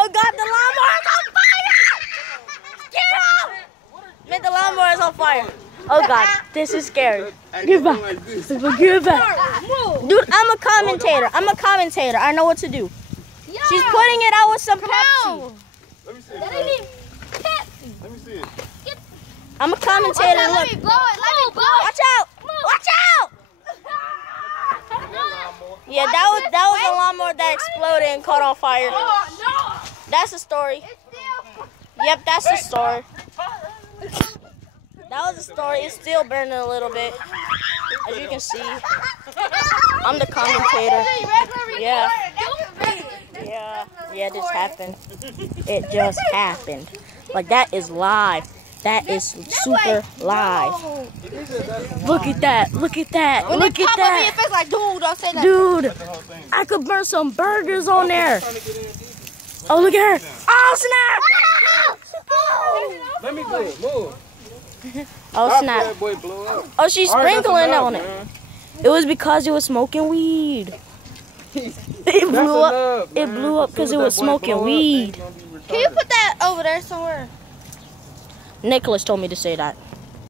Oh God, the lawnmower is on fire! Get out! Man, the lawnmower is on fire. Oh God, this is scary. Give back. Give back. Dude, I'm a commentator. I know what to do. Yeah. She's putting it out with some Pepsi. Let me see it. That ain't even Pepsi. Let me see it. I'm a commentator. Let me blow it. Let me blow it. Watch out! Watch out! Yeah, that was a lawnmower that exploded and caught on fire. Oh, no. That's the story. Yep, that's the story. That was the story. It's still burning a little bit, as you can see. I'm the commentator. Yeah. Yeah, this happened. It just happened. Like, that is live. That is super live. Look at that. Look at that. When Look it at pop up in your that. face like, dude, don't say that. Dude, I could burn some burgers on there. Oh, look at her. Oh, snap. Let me go. Move. Oh, snap. Oh, she's sprinkling on it. It was because it was smoking weed. It blew up. It blew up because it was smoking weed. Can you put that over there somewhere? Nicholas told me to say that.